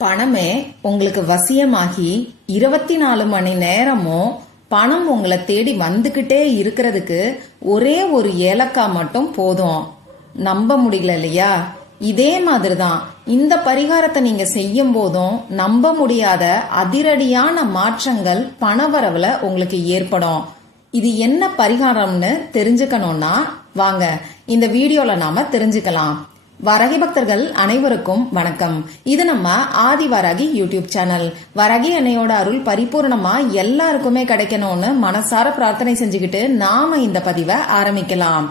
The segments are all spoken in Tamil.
பணமே உங்களுக்கு வசியமாகி 24 மணி நேரமும் பணம் உங்களை தேடி வந்துகிட்டே இருக்கிறதுக்கு ஒரே ஒரு ஏலக்காய் மட்டும் போதும். நம்ப முடியல இல்லையா? இதே மாதிரிதான் இந்த பரிகாரத்தை நீங்க செய்யும் போதும் நம்ப முடியாத அதிரடியான மாற்றங்கள் பணவரவுல உங்களுக்கு ஏற்படும். இது என்ன பரிகாரம்னு தெரிஞ்சுக்கணும்னா வாங்க இந்த வீடியோல நாம தெரிஞ்சுக்கலாம். வராகி பக்தர்கள் அனைவருக்கும் வணக்கம். இது நம்ம ஆதி வராகி யூடியூப் சேனல். வராகி அன்னையோட அருள் பரிபூர்ணமா எல்லாருக்குமே கிடைக்கணும்னு மனசார பிரார்த்தனை செஞ்சுக்கிட்டு நாம இந்த பதிவை ஆரம்பிக்கலாம்.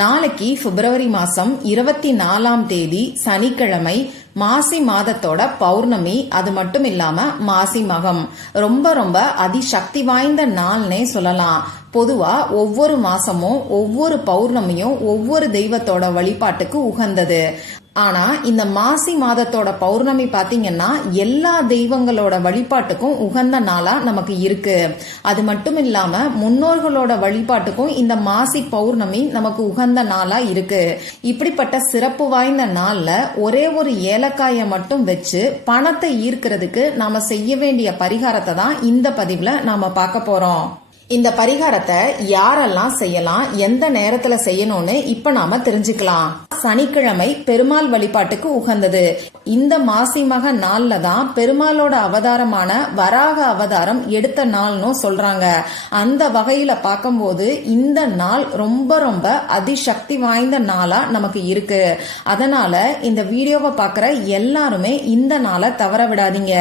நாளைக்கு பிப்ரவரி மாசம் 24ஆம் தேதி சனிக்கிழமை, மாசி மாதத்தோட பௌர்ணமி. அது மட்டும் இல்லாம மாசி மகம் ரொம்ப ரொம்ப அதிசக்தி வாய்ந்த நாள்னே சொல்லலாம். பொதுவா ஒவ்வொரு மாசமும் ஒவ்வொரு பௌர்ணமியும் ஒவ்வொரு தெய்வத்தோட வழிபாட்டுக்கு உகந்தது. ஆனா இந்த மாசி மாதத்தோட பௌர்ணமி பாத்தீங்கன்னா எல்லா தெய்வங்களோட வழிபாட்டுக்கும் உகந்த நாளா நமக்கு இருக்கு. அது மட்டும் இல்லாம முன்னோர்களோட வழிபாட்டுக்கும் இந்த மாசி பௌர்ணமி நமக்கு உகந்த நாளா இருக்கு. இப்படிப்பட்ட சிறப்பு வாய்ந்த நாள்ல ஒரே ஒரு ஏலக்காயை மட்டும் வச்சு பணத்தை ஈர்க்கிறதுக்கு நாம செய்ய வேண்டிய பரிகாரத்தை தான் இந்த பதிவுல நாம பார்க்க போறோம். இந்த பரிகாரத்தை யாரெல்லாம் செய்யலாம், எந்த நேரத்துல செய்யணும்னு இப்ப நாம தெரிஞ்சுக்கலாம். சனிக்கிழமை பெருமாள் வழிபாட்டுக்கு உகந்தது. இந்த மாசி மக நாள்ல தான் பெருமாளோட அவதாரமான வராக அவதாரம் எடுத்த நாள்னு சொல்றாங்க. அந்த வகையில பார்க்கும்போது இந்த நாள் ரொம்ப ரொம்ப அதிசக்தி வாய்ந்த நாளா நமக்கு இருக்கு. அதனால இந்த வீடியோவை பார்க்குற எல்லாருமே இந்த நாளை தவற விடாதீங்க.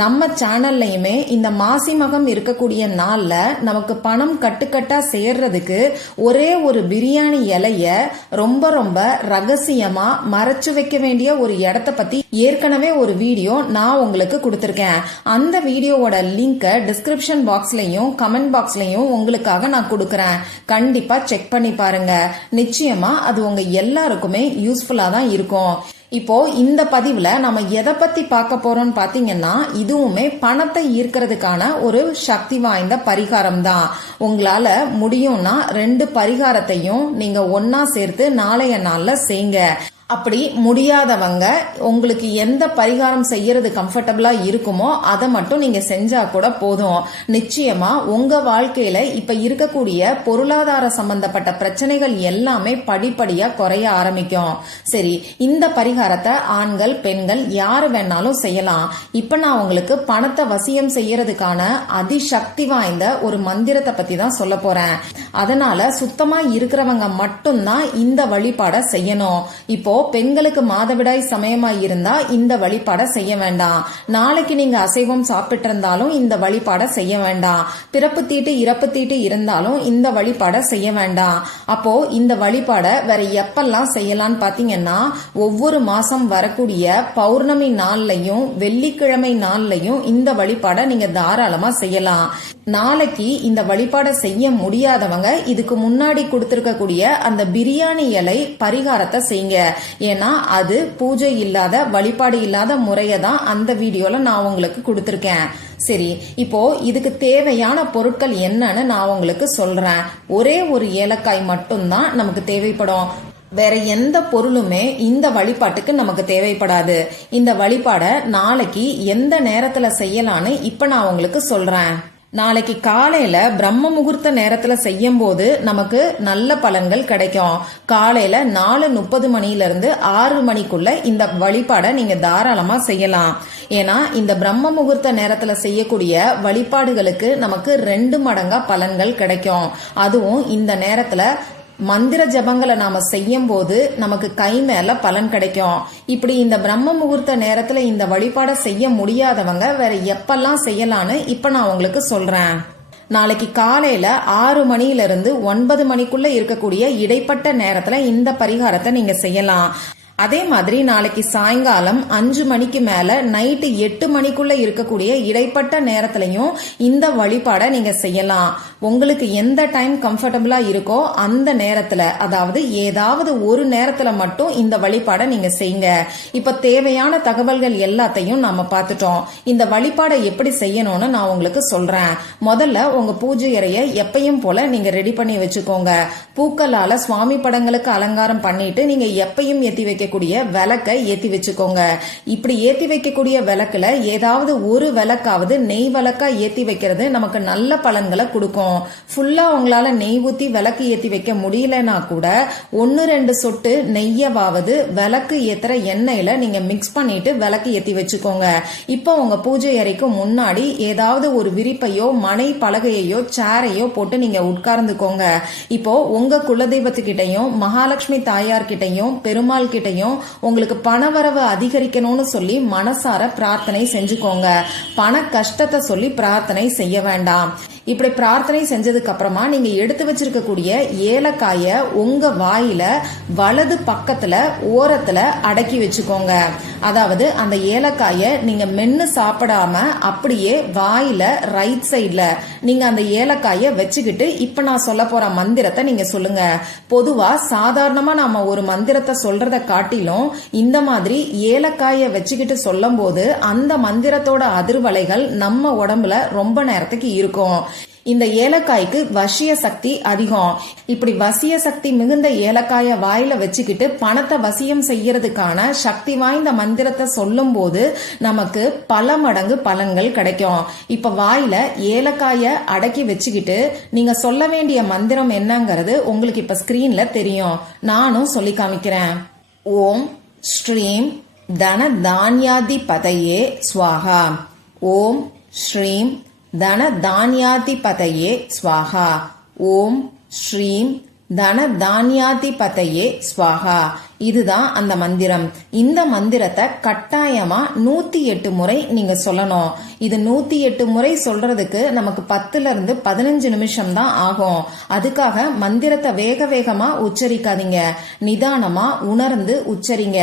நம்ம சேனல்லையுமே இந்த மாசி மகம் இருக்கக்கூடிய நாள்ல நமக்கு பணம் கட்டுக்கட்டா சேர்றதுக்கு ஒரே ஒரு பிரியாணி இலைய ரொம்ப ரொம்ப ரகசியமா மறைச்சு வைக்க வேண்டிய ஒரு இடத்த பத்தி ஏற்கனவே ஒரு வீடியோ நான் உங்களுக்கு கொடுத்திருக்கேன். அந்த வீடியோவோட லிங்கை டிஸ்கிரிப்ஷன் பாக்ஸ்லயும் கமெண்ட் பாக்ஸ்லயும் உங்களுக்காக நான் கொடுக்கறேன். கண்டிப்பா செக் பண்ணி பாருங்க. நிச்சயமா அது உங்க எல்லாருக்குமே யூஸ்ஃபுல்லா தான் இருக்கும். இப்போ இந்த பதிவுல நம்ம எதை பத்தி பார்க்க போறோம்னு பாத்தீங்கன்னா, இதுவுமே பணத்தை ஈர்க்கிறதுக்கான ஒரு சக்தி வாய்ந்த பரிகாரம் தான். உங்களால முடியும்னா 2 பரிகாரத்தையும் நீங்க ஒன்னா சேர்த்து நாளைய நாள்ல செய்யுங்க. அப்படி முடியாதவங்க உங்களுக்கு எந்த பரிகாரம் செய்யறது கம்ஃபர்டபுளா இருக்குமோ அதை மட்டும் நீங்க செஞ்சா கூட போதும். நிச்சயமா உங்க வாழ்க்கையில இப்ப இருக்கக்கூடிய பொருளாதார சம்பந்தப்பட்ட பிரச்சனைகள் எல்லாமே படிப்படியா குறைய ஆரம்பிக்கும். சரி, இந்த பரிகாரத்தை ஆண்கள் பெண்கள் யாரு வேணாலும் செய்யலாம். இப்ப நான் உங்களுக்கு பணத்தை வசியம் செய்யறதுக்கான அதிசக்தி வாய்ந்த ஒரு மந்திரத்தை பத்தி தான் சொல்ல போறேன். அதனால சுத்தமா இருக்கிறவங்க மட்டும்தான் இந்த வழிபாட செய்யணும். இப்போ பெண்களுக்கு மாதவிடாய் சமயமா இருந்தா இந்த வழிபாட செய்ய வேண்டாம். நாளைக்கு நீங்க அசைவம் சாப்பிட்டு இருந்தாலும் இந்த வழிபாட செய்ய வேண்டாம். பிறப்பு தீட்டு இறப்பு தீட்டு இருந்தாலும் இந்த வழிபாட செய்ய வேண்டாம். அப்போ இந்த வழிபாட வேற எப்பெல்லாம் செய்யலாம்னு பாத்தீங்கன்னா, ஒவ்வொரு மாசம் வரக்கூடிய பௌர்ணமி நாள்லயும் வெள்ளிக்கிழமை நாள்லயும் இந்த வழிபாட நீங்க தாராளமா செய்யலாம். நாளைக்கு இந்த வழிபாட செய்ய முடியாதவங்க இதுக்கு முன்னாடி கொடுத்திருக்கக்கூடிய அந்த பிரியாணி இலை பரிகாரத்தை செய்யுங்க. ஏன்னா அது பூஜை இல்லாத வழிபாடு இல்லாத முறையை தான் அந்த வீடியோல நான் உங்களுக்கு கொடுத்திருக்கேன். சரி, இப்போ இதுக்கு தேவையான பொருட்கள் என்னன்னு நான் உங்களுக்கு சொல்றேன். ஒரே ஒரு ஏலக்காய் மட்டும்தான் நமக்கு தேவைப்படும். வேற எந்த பொருளுமே இந்த வழிபாட்டுக்கு நமக்கு தேவைப்படாது. இந்த வழிபாட நாளைக்கு எந்த நேரத்துல செய்யலான்னு இப்ப நான் உங்களுக்கு சொல்றேன். நாளைக்கு காலையில பிரம்ம முகூர்த்த நேரத்துல செய்யும் போது நமக்கு நல்ல பலன்கள் கிடைக்கும். காலையில 4:30 மணில இருந்து 6 மணிக்குள்ள இந்த வழிபாட நீங்க தாராளமா செய்யலாம். ஏன்னா இந்த பிரம்ம முகூர்த்த நேரத்துல செய்யக்கூடிய வழிபாடுகளுக்கு நமக்கு 2 மடங்கா பலன்கள் கிடைக்கும். அதுவும் இந்த நேரத்துல மந்திர ஜபங்களை நாம செய்யும் போது நமக்கு கை மேல பலன் கிடைக்கும். இப்படி இந்த பிரம்ம முகூர்த்த நேரத்துல இந்த வழிபாட செய்ய முடியாதவங்க வேற எப்பெல்லாம் செய்யலான்னு இப்ப நான் உங்களுக்கு சொல்றேன். நாளைக்கு காலையில 6 மணில இருந்து 9 மணிக்குள்ள இருக்கக்கூடிய இடைப்பட்ட நேரத்துல இந்த பரிகாரத்தை நீங்க செய்யலாம். அதே மாதிரி நாளைக்கு சாயங்காலம் 5 மணிக்கு மேல நைட்டு 8 மணிக்குள்ள இருக்கக்கூடிய இடைப்பட்ட நேரத்திலையும் இந்த வழிபாட நீங்க செய்யலாம். உங்களுக்கு எந்த டைம் கம்ஃபர்டபுளா இருக்கோ அந்த நேரத்துல, அதாவது ஏதாவது ஒரு நேரத்துல மட்டும் இந்த வழிபாட நீங்க செய்யுங்க. இப்ப தேவையான தகவல்கள் எல்லாத்தையும் நாம பார்த்துட்டோம். இந்த வழிபாடை எப்படி செய்யணும்னு நான் உங்களுக்கு சொல்றேன். முதல்ல உங்க பூஜை அறைய எப்பயும் போல நீங்க ரெடி பண்ணி வச்சுக்கோங்க. பூக்களால சுவாமி படங்களுக்கு அலங்காரம் பண்ணிட்டு நீங்க எப்பயும் ஏத்தி வைக்க வைக்கக்கூடிய விளக்கை ஏத்தி வச்சுக்கோங்க. இப்படி ஏத்தி வைக்கக்கூடிய விளக்குல ஏதாவது ஒரு விளக்காவது நெய் விளக்கா ஏத்தி வைக்கிறது நமக்கு நல்ல பலன்களை கொடுக்கும். ஃபுல்லா உங்களால நெய் ஊத்தி விளக்கு ஏத்தி வைக்க முடியலன்னா கூட 1-2 சொட்டு நெய்யவாவது விளக்கு ஏத்துற எண்ணெயில நீங்க மிக்ஸ் பண்ணிட்டு விளக்கு ஏத்தி வச்சுக்கோங்க. இப்போ உங்க பூஜை அறைக்கு முன்னாடி ஏதாவது ஒரு விரிப்பையோ மனை பலகையோ சேரையோ போட்டு நீங்க உட்கார்ந்துக்கோங்க. இப்போ உங்க குலதெய்வத்துக்கிட்டையும் மகாலட்சுமி தாயார் கிட்டையும் பெருமாள் கிட்டையும் உங்களுக்கு பணவரவு அதிகரிக்கணும்னு சொல்லி மனசார பிரார்த்தனை செஞ்சுக்கோங்க. பண கஷ்டத்தை சொல்லி பிரார்த்தனை செய்ய வேண்டாம். இப்படி பிரார்த்தனை செஞ்சதுக்கு அப்புறமா நீங்க எடுத்து வச்சிருக்கக்கூடிய ஏலக்காய உங்க வாயில வலது பக்கத்துல ஓரத்துல அடக்கி வச்சுக்கோங்க. அதாவது அந்த ஏலக்காய நீங்க மென்னு சாப்பிடாம அப்படியே வாயில ரைட் சைட்ல நீங்க அந்த ஏலக்காய வச்சுக்கிட்டு இப்ப நான் சொல்ல போற மந்திரத்தை நீங்க சொல்லுங்க. பொதுவா சாதாரணமா நாம ஒரு மந்திரத்தை சொல்றத காட்டிலும் இந்த மாதிரி ஏலக்காய வச்சுக்கிட்டு சொல்லும் போது அந்த மந்திரத்தோட அதிர்வலைகள் நம்ம உடம்புல ரொம்ப நேரத்துக்கு இருக்கும். இந்த ஏலக்காய்க்கு வசிய சக்தி அதிகம். இப்படி வசிய சக்தி மிகுந்த ஏலக்காய வாயில வச்சுக்கிட்டு பணத்தை வசியம் செய்யறதுக்கான சக்தி வாய்ந்த மந்திரத்தை சொல்லும் போது நமக்கு பல மடங்கு பலன்கள் கிடைக்கும். இப்ப வாயில ஏலக்காய அடக்கி வச்சுக்கிட்டு நீங்க சொல்ல வேண்டிய மந்திரம் என்னங்கிறது உங்களுக்கு இப்ப ஸ்கிரீன்ல தெரியும். நானும் சொல்லி காமிக்கிறேன். ஓம் ஸ்ரீம் தன தானியாதி பதையே ஸ்வாஹா. ஓம் ஸ்ரீம் தன தானியாதிபதையே ஸ்வாஹா. ஓம் ஸ்ரீம் தன தானியாதிபதையே ஸ்வாஹா. இதுதான் அந்த மந்திரம். இந்த மந்திரத்தை கட்டாயமா 108 முறை நீங்க சொல்லணும். இது 108 முறை சொல்றதுக்கு நமக்கு 10 to 15 நிமிஷம் தான் ஆகும். அதுக்காக மந்திரத்தை வேக வேகமா உச்சரிக்காதீங்க, நிதானமா உணர்ந்து உச்சரிங்க.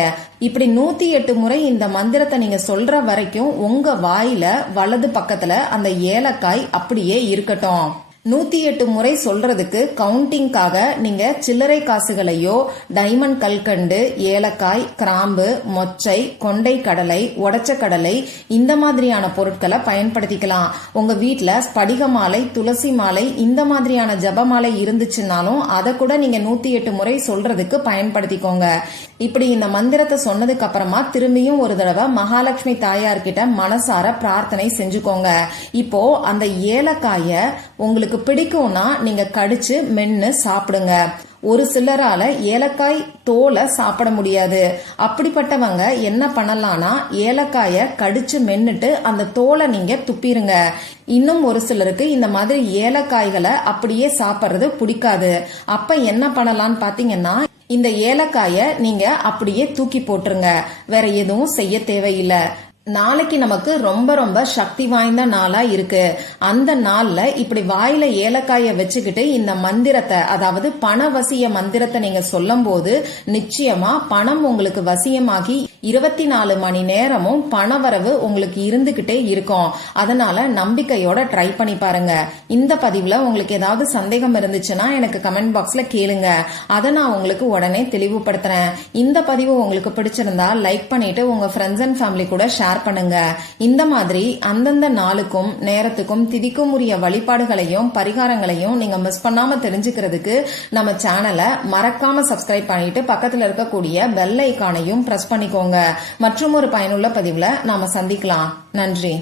இப்படி 108 முறை இந்த மந்திரத்தை நீங்க சொல்ற வரைக்கும் உங்க வாயில வலது பக்கத்துல அந்த ஏலக்காய் அப்படியே இருக்கட்டும். 108 முறை சொல்றதுக்கு கவுண்டிங்காக நீங்க சில்லறை காசுகளையோ டைமண்ட் கல்கண்டு ஏலக்காய் கிராம்பு மொச்சை கொண்டை கடலை உடைச்ச கடலை இந்த மாதிரியான பொருட்களை பயன்படுத்திக்கலாம். உங்க வீட்டுல ஸ்படிக மாலை துளசி மாலை இந்த மாதிரியான ஜபமாலை இருந்துச்சுன்னாலும் அதை கூட நீங்க 108 முறை சொல்றதுக்கு பயன்படுத்திக்கோங்க. இப்படி இந்த மந்திரத்தை சொன்னதுக்கு அப்புறமா திரும்பியும் ஒரு தடவை மகாலட்சுமி தாயார்கிட்ட மனசார பிரார்த்தனை செஞ்சுக்கோங்க. இப்போ அந்த ஏலக்காய உங்களுக்கு பிடிக்கும்னா நீங்க கடிச்சு மென்னு சாப்பிடுங்க. ஒரு சிலரால ஏலக்காய் தோலை சாப்பிட முடியாது. அப்படிப்பட்டவங்க என்ன பண்ணலாம்னா ஏலக்காய கடிச்சு மென்னுட்டு அந்த தோலை நீங்க துப்பிருங்க. இன்னும் ஒரு சிலருக்கு இந்த மாதிரி ஏலக்காய்களை அப்படியே சாப்பிடுறது பிடிக்காது. அப்ப என்ன பண்ணலாம்னு பாத்தீங்கன்னா இந்த ஏலக்காய நீங்க அப்படியே தூக்கி போட்டுருங்க. வேற எதுவும் செய்ய தேவையில்லை. நாளைக்கு நமக்கு ரொம்ப ரொம்ப சக்தி வாய்ந்த நாளா இருக்கு. அந்த நாள்ல இப்படி வாயில ஏலக்காய வச்சுக்கிட்டு இந்த மந்திரத்தை, அதாவது பண வசிய மந்திரத்தை நீங்க சொல்லும் போது நிச்சயமா பணம் உங்களுக்கு வசியமாகி 24 மணி நேரமும் பணவரவு உங்களுக்கு இருந்துகிட்டே இருக்கும். அதனால நம்பிக்கையோட ட்ரை பண்ணி பாருங்க. இந்த பதிவுல உங்களுக்கு ஏதாவது சந்தேகம் இருந்துச்சுன்னா எனக்கு கமெண்ட் பாக்ஸ்ல கேளுங்க. அதை நான் உங்களுக்கு உடனே தெளிவுபடுத்துறேன். இந்த பதிவு உங்களுக்கு பிடிச்சிருந்தா லைக் பண்ணிட்டு உங்க ஃப்ரெண்ட்ஸ் அண்ட் ஃபேமிலி கூட ஷேர் பண்ணுங்க. இந்த மாதிரி அந்தந்த நாளுக்கும் நேரத்துக்கும் திதிக்கும் உரிய வழிபாடுகளையும் பரிகாரங்களையும் நீங்க மிஸ் பண்ணாம தெரிஞ்சுக்கிறதுக்கு நம்ம சேனலை மறக்காம சப்ஸ்கிரைப் பண்ணிட்டு பக்கத்துல இருக்கக்கூடிய பெல் ஐகானையும் பிரஸ் பண்ணிக்கோங்க. மற்றும் ஒரு பயனுள்ள பதிவுல நாம சந்திக்கலாம். நன்றி.